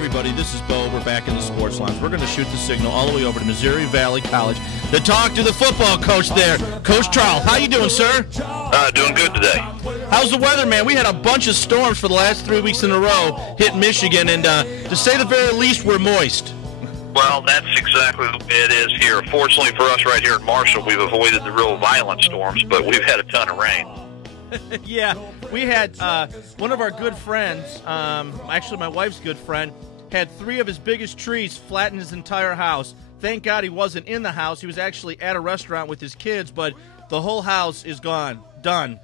everybody, this is Bo. We're back in the Sports Lounge. We're going to shoot the signal all the way over to Missouri Valley College to talk to the football coach there, Coach Charles. How you doing, sir? Doing good today. How's the weather, man? We had a bunch of storms for the last 3 weeks in a row hit Michigan, and to say the very least, we're moist. Well, that's exactly the way it is here. Fortunately for us right here in Marshall, we've avoided the real violent storms, but we've had a ton of rain. Yeah, we had one of our good friends, actually my wife's good friend, had 3 of his biggest trees flatten his entire house. Thank God he wasn't in the house. He was actually at a restaurant with his kids, but the whole house is gone, done.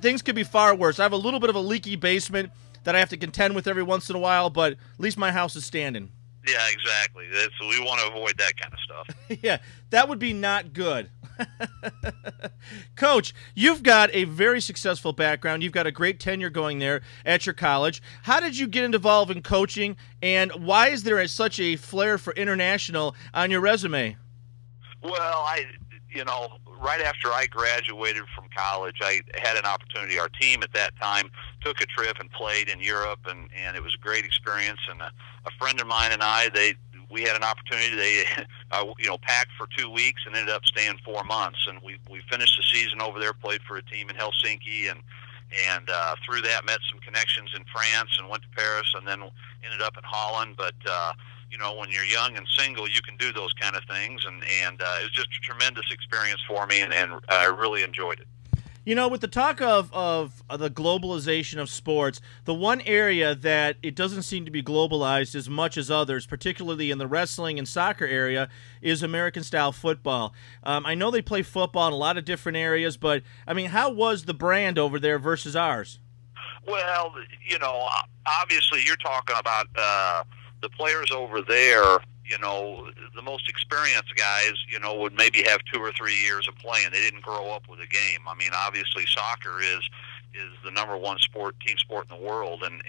Things could be far worse. I have a little bit of a leaky basement that I have to contend with every once in a while, but at least my house is standing. Yeah, exactly. We want to avoid that kind of stuff. Yeah, that would be not good. Coach, you've got a very successful background. You've got a great tenure going there at your college. How did you get involved in coaching, and why is there such a flair for international on your resume? Well, right after I graduated from college, I had an opportunity. Our team at that time took a trip and played in Europe, and it was a great experience. And a friend of mine and I, we had an opportunity. They, packed for 2 weeks and ended up staying 4 months. And we finished the season over there, played for a team in Helsinki, and through that met some connections in France and went to Paris, and then ended up in Holland. But when you're young and single, you can do those kind of things, and it was just a tremendous experience for me, and I really enjoyed it. With the talk of the globalization of sports, the one area that it doesn't seem to be globalized as much as others, particularly in the wrestling and soccer area, is American-style football. I know they play football in a lot of different areas, but, how was the brand over there versus ours? Well, obviously you're talking about the players over there. The most experienced guys, would maybe have 2 or 3 years of playing. They didn't grow up with a game. Obviously soccer is the number one team sport in the world, and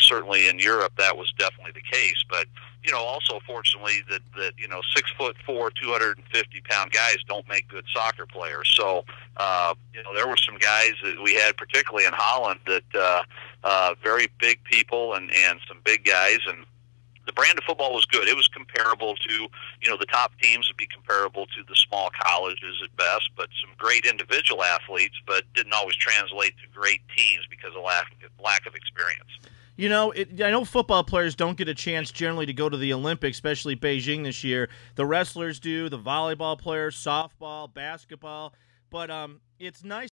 certainly in Europe that was definitely the case. But also fortunately that 6'4", 250-pound guys don't make good soccer players. So there were some guys that we had, particularly in Holland, that very big people and some big guys, and the brand of football was good. It was comparable to, the top teams would be comparable to the small colleges at best, but some great individual athletes, but didn't always translate to great teams because of lack of experience. I know football players don't get a chance generally to go to the Olympics, especially Beijing this year. The wrestlers do, the volleyball players, softball, basketball, but it's nice